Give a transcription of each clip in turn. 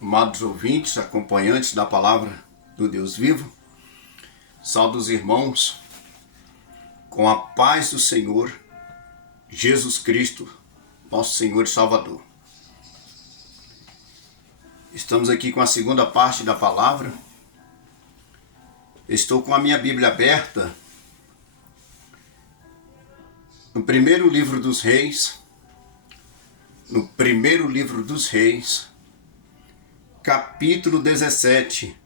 Amados ouvintes, acompanhantes da palavra do Deus vivo, saúdo os irmãos com a paz do Senhor Jesus Cristo, nosso Senhor e Salvador. Estamos aqui com a segunda parte da palavra. Estou com a minha Bíblia aberta no primeiro livro dos Reis, capítulo 17,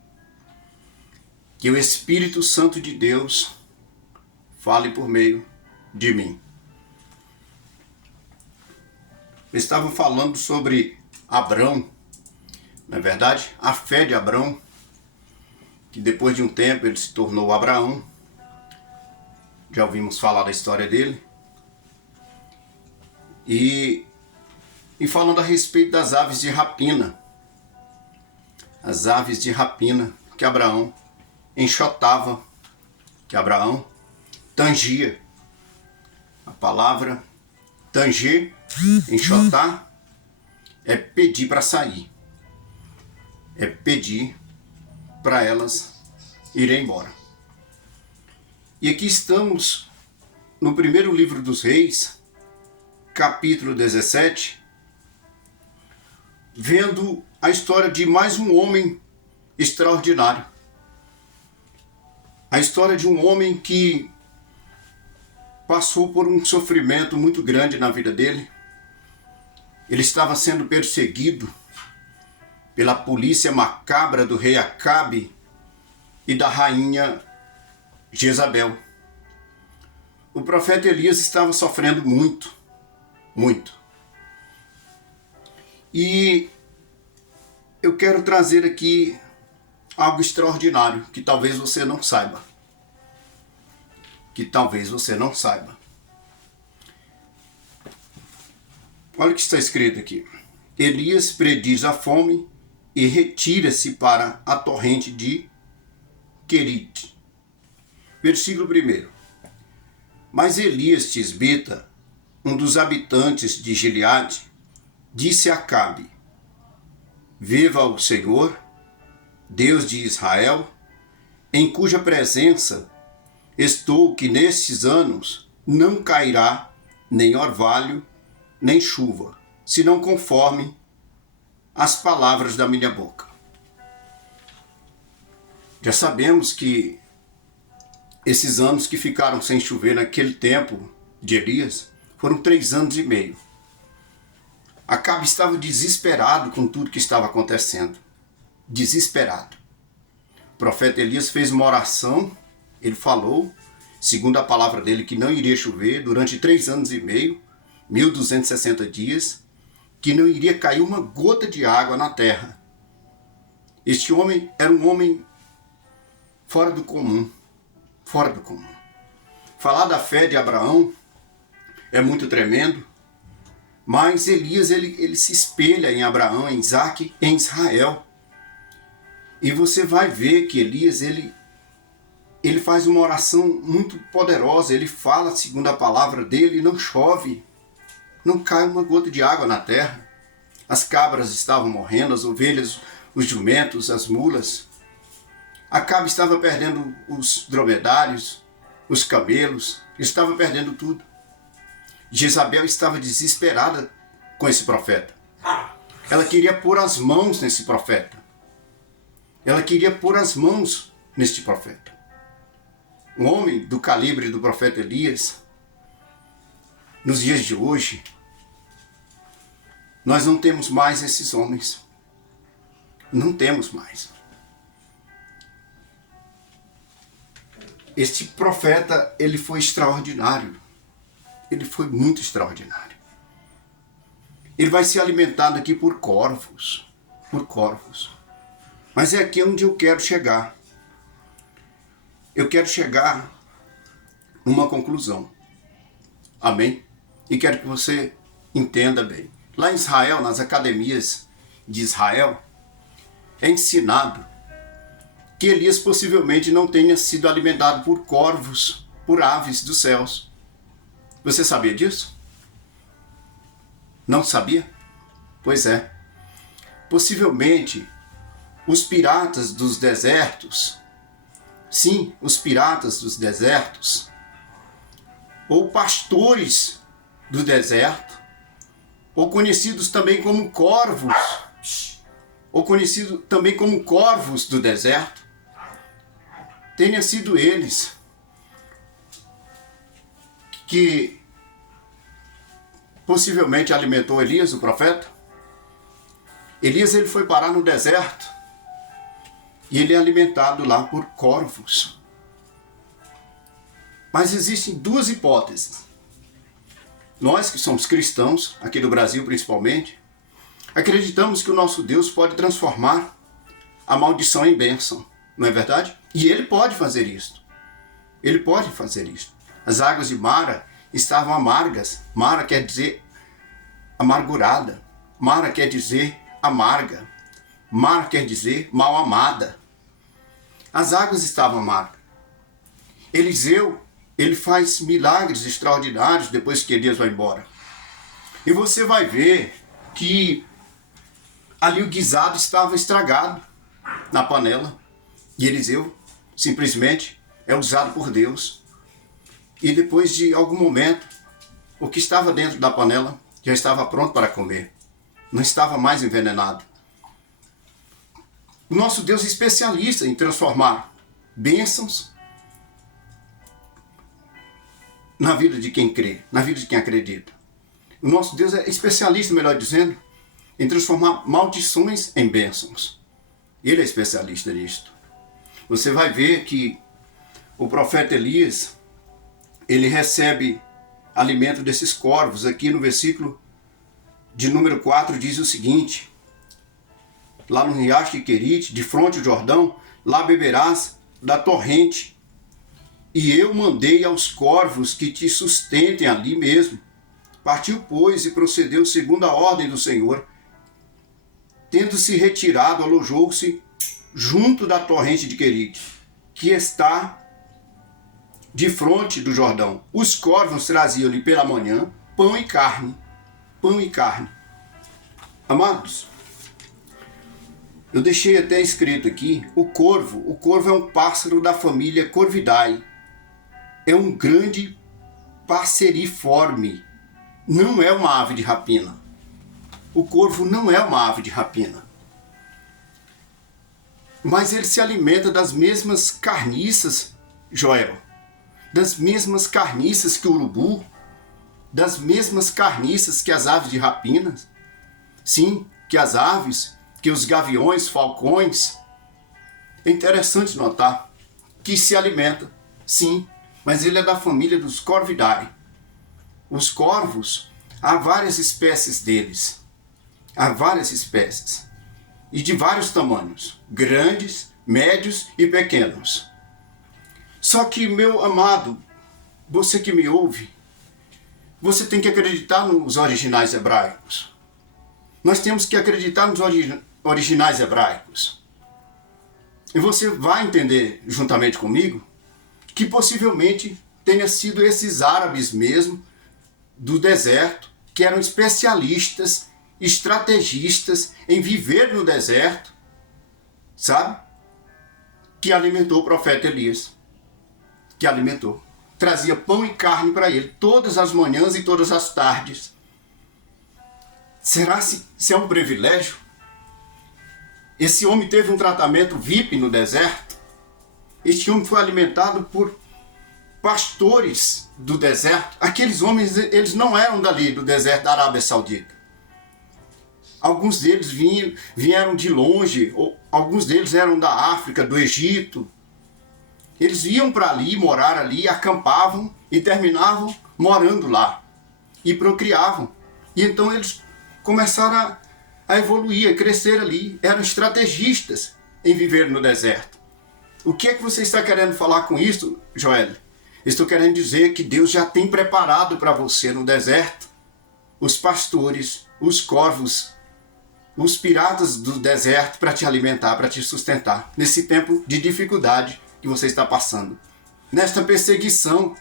que o Espírito Santo de Deus fale por meio de mim. Estavam falando sobre Abrão, na verdade, a fé de Abrão, que depois de um tempo ele se tornou Abraão. Já ouvimos falar da história dele. E falando a respeito das aves de rapina. As aves de rapina que Abraão enxotava, que Abraão tangia. A palavra tanger, enxotar, é pedir para sair. É pedir para elas irem embora. E aqui estamos no primeiro livro dos Reis, capítulo 17, vendo a história de mais um homem extraordinário. A história de um homem que passou por um sofrimento muito grande na vida dele. Ele estava sendo perseguido pela polícia macabra do rei Acabe e da rainha Jezabel. O profeta Elias estava sofrendo muito. E eu quero trazer aqui algo extraordinário que talvez você não saiba. Olha o que está escrito aqui. Elias prediz a fome e retira-se para a torrente de Querite. Versículo 1. Mas Elias tisbita, um dos habitantes de Gileade, disse a Acabe: Viva o Senhor, Deus de Israel, em cuja presença estou, que nestes anos não cairá nem orvalho, nem chuva, senão conforme as palavras da minha boca. Já sabemos que esses anos que ficaram sem chover naquele tempo de Elias foram 3 anos e meio. Acabe estava desesperado com tudo que estava acontecendo. Desesperado. O profeta Elias fez uma oração. Ele falou, segundo a palavra dele, que não iria chover durante 3 anos e meio, 1260 dias, que não iria cair uma gota de água na terra. Este homem era um homem fora do comum. Falar da fé de Abraão é muito tremendo, mas Elias ele se espelha em Abraão, em Isaac, em Israel. E você vai ver que Elias ele faz uma oração muito poderosa. Ele fala segundo a palavra dele, não chove, não cai uma gota de água na terra. As cabras estavam morrendo, as ovelhas, os jumentos, as mulas. Acabe estava perdendo os dromedários, os camelos, estava perdendo tudo. Jezabel estava desesperada com esse profeta. Ela queria pôr as mãos nesse profeta. Um homem do calibre do profeta Elias, nos dias de hoje, nós não temos mais esses homens. Não temos mais. Este profeta, ele foi extraordinário. Ele foi muito extraordinário. Ele vai ser alimentado aqui por corvos. Mas é aqui onde eu quero chegar. Eu quero chegar numa conclusão. Amém? E quero que você entenda bem. Lá em Israel, nas academias de Israel, é ensinado que Elias possivelmente não tenha sido alimentado por corvos, por aves dos céus. Você sabia disso? Não sabia? Pois é. possivelmente os piratas dos desertos, sim, os piratas dos desertos, ou pastores do deserto, ou conhecidos também como corvos, ou conhecidos também como corvos do deserto, tenha sido eles que possivelmente alimentou Elias, o profeta. Elias ele foi parar no deserto e ele é alimentado lá por corvos. Mas existem duas hipóteses. Nós que somos cristãos, aqui do Brasil principalmente, acreditamos que o nosso Deus pode transformar a maldição em bênção, não é verdade? E ele pode fazer isso. Ele pode fazer isso. As águas de Mara estavam amargas. Mara quer dizer amargurada. Mara quer dizer amarga. Mara quer dizer mal amada. As águas estavam amargas. Eliseu, ele faz milagres extraordinários depois que Elias vai embora. E você vai ver que ali o guisado estava estragado na panela. E Eliseu simplesmente é usado por Deus. E depois de algum momento, o que estava dentro da panela já estava pronto para comer. Não estava mais envenenado. O nosso Deus é especialista em transformar bênçãos na vida de quem crê, na vida de quem acredita. O nosso Deus é especialista, melhor dizendo, em transformar maldições em bênçãos. Ele é especialista nisto. Você vai ver que o profeta Elias, ele recebe alimento desses corvos. Aqui no versículo de número 4 diz o seguinte: lá no riacho de Querite, de fronte ao Jordão, lá beberás da torrente. E eu mandei aos corvos que te sustentem ali mesmo. Partiu, pois, e procedeu segundo a ordem do Senhor. Tendo-se retirado, alojou-se junto da torrente de Querite, que está de fronte do Jordão. Os corvos traziam-lhe pela manhã pão e carne. Pão e carne. Amados, eu deixei até escrito aqui, o corvo é um pássaro da família Corvidae. É um grande passeriforme. Não é uma ave de rapina. O corvo não é uma ave de rapina. Mas ele se alimenta das mesmas carniças, Joel. Das mesmas carniças que o urubu. Das mesmas carniças que as aves de rapina. Sim, que as aves, que os gaviões, falcões. É interessante notar que se alimenta, sim, mas ele é da família dos Corvidae. Os corvos, há várias espécies deles. Há várias espécies. E de vários tamanhos. Grandes, médios e pequenos. Só que, meu amado, você que me ouve, você tem que acreditar nos originais hebraicos. Nós temos que acreditar nos originais hebraicos. E você vai entender, juntamente comigo, que possivelmente tenha sido esses árabes mesmo, do deserto, que eram especialistas, estrategistas em viver no deserto, sabe? Que alimentou o profeta Elias. Que alimentou. Trazia pão e carne para ele, todas as manhãs e todas as tardes. Será se é um privilégio? Esse homem teve um tratamento VIP no deserto. Este homem foi alimentado por pastores do deserto. Aqueles homens, eles não eram dali, do deserto da Arábia Saudita. Alguns deles vieram de longe, ou alguns deles eram da África, do Egito. Eles iam para ali, morar ali, acampavam e terminavam morando lá. E procriavam. E então eles começaram a evoluir, a crescer ali. Eram estrategistas em viver no deserto. O que é que você está querendo falar com isso, Joel? Estou querendo dizer que Deus já tem preparado para você no deserto os pastores, os corvos, os piratas do deserto para te alimentar, para te sustentar. Nesse tempo de dificuldade que você está passando. Nesta perseguição,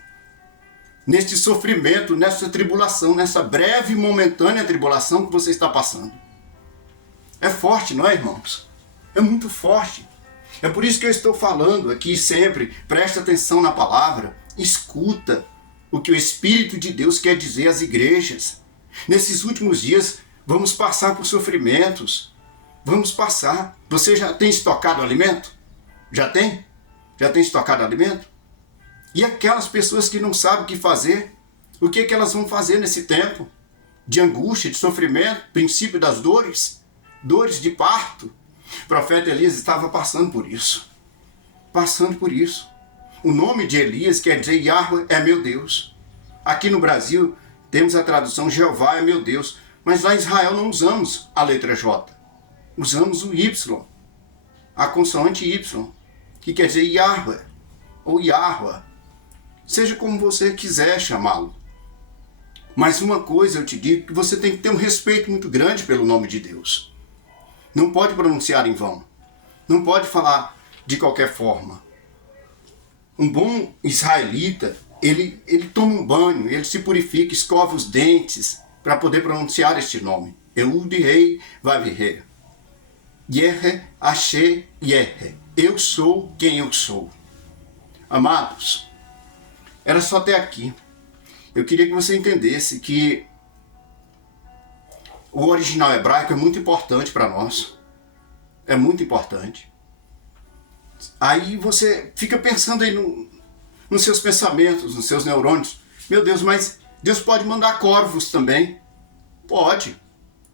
neste sofrimento, nesta tribulação, nessa breve e momentânea tribulação que você está passando. É forte, não é, irmãos? É muito forte. É por isso que eu estou falando aqui sempre, presta atenção na palavra, escuta o que o Espírito de Deus quer dizer às igrejas. Nesses últimos dias, vamos passar por sofrimentos. Vamos passar. Você já tem estocado alimento? Já tem? Já tem estocado alimento? E aquelas pessoas que não sabem o que fazer, o que elas vão fazer nesse tempo de angústia, de sofrimento, princípio das dores, dores de parto? O profeta Elias estava passando por isso. Passando por isso. O nome de Elias quer dizer Yahweh é meu Deus. Aqui no Brasil temos a tradução Jeová é meu Deus, mas lá em Israel não usamos a letra J. Usamos o Y, a consoante Y, que quer dizer Yahweh ou Yahweh. Seja como você quiser chamá-lo. Mas uma coisa eu te digo, que você tem que ter um respeito muito grande pelo nome de Deus. Não pode pronunciar em vão. Não pode falar de qualquer forma. Um bom israelita, ele toma um banho, ele se purifica, escova os dentes para poder pronunciar este nome. Eudihei Vavihei. Yehe Ashe Yehe. Eu sou quem eu sou. Amados, era só até aqui. Eu queria que você entendesse que o original hebraico é muito importante para nós. É muito importante. Aí você fica pensando aí nos seus pensamentos, nos seus neurônios. Meu Deus, mas Deus pode mandar corvos também. Pode.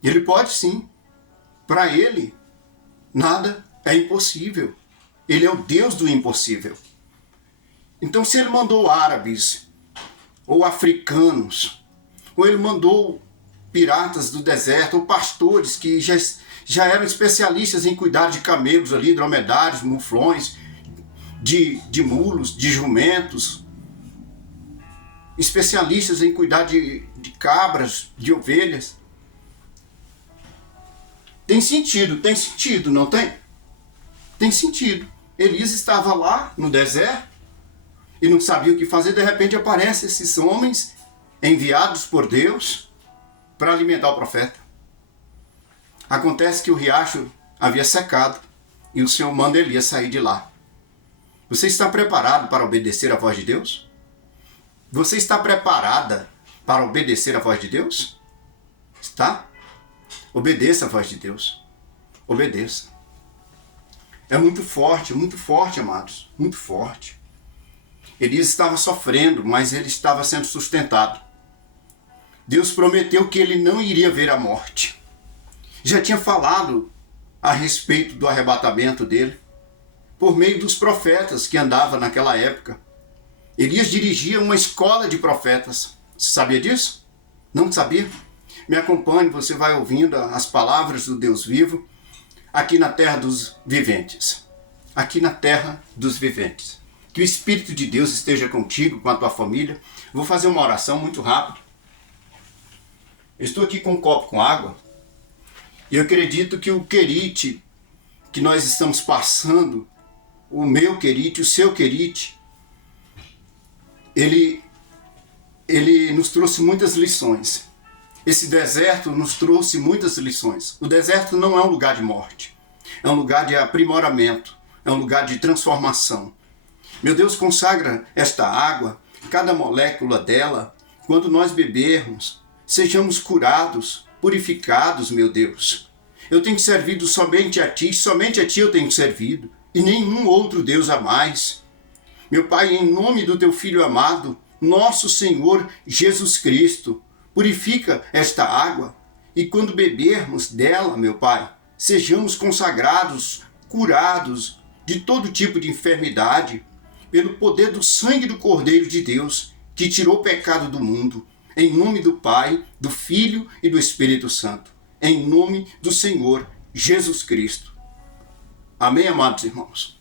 Ele pode sim. Para ele, nada é impossível. Ele é o Deus do impossível. Então, se ele mandou árabes, ou africanos, ou ele mandou piratas do deserto, ou pastores que já eram especialistas em cuidar de camelos ali, dromedários, muflões, de mulos, de jumentos, especialistas em cuidar de cabras, de ovelhas. Tem sentido, não tem? Tem sentido. Elias estava lá no deserto e não sabia o que fazer, de repente aparecem esses homens enviados por Deus para alimentar o profeta. Acontece que o riacho havia secado e o Senhor manda Elias sair de lá. Você está preparado para obedecer à voz de Deus? Você está preparada para obedecer à voz de Deus? Está? Obedeça à voz de Deus. Obedeça. É muito forte, amados. Muito forte. Elias estava sofrendo, mas ele estava sendo sustentado. Deus prometeu que ele não iria ver a morte. Já tinha falado a respeito do arrebatamento dele, por meio dos profetas que andavam naquela época. Elias dirigia uma escola de profetas. Você sabia disso? Não sabia? Me acompanhe, você vai ouvindo as palavras do Deus vivo aqui na terra dos viventes. Aqui na terra dos viventes. Que o Espírito de Deus esteja contigo, com a tua família. Vou fazer uma oração muito rápida. Eu estou aqui com um copo com água e eu acredito que o querite que nós estamos passando, o meu querite, o seu querite, ele nos trouxe muitas lições. Esse deserto nos trouxe muitas lições. O deserto não é um lugar de morte. É um lugar de aprimoramento. É um lugar de transformação. Meu Deus, consagra esta água, cada molécula dela, quando nós bebermos, sejamos curados, purificados, meu Deus. Eu tenho servido somente a Ti eu tenho servido, e nenhum outro Deus a mais. Meu Pai, em nome do Teu Filho amado, nosso Senhor Jesus Cristo, purifica esta água, e quando bebermos dela, meu Pai, sejamos consagrados, curados de todo tipo de enfermidade, pelo poder do sangue do Cordeiro de Deus, que tirou o pecado do mundo, em nome do Pai, do Filho e do Espírito Santo, em nome do Senhor Jesus Cristo. Amém, amados irmãos?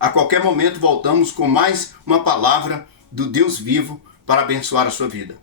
A qualquer momento voltamos com mais uma palavra do Deus vivo para abençoar a sua vida.